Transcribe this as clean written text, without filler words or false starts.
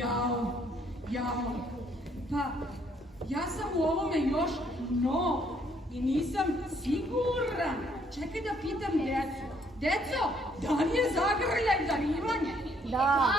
Jao. Pa, ja sam u ovome još nov i nisam siguran. Čekaj da pitam decu. Deco, da li je zagrljaj darivanje? Da.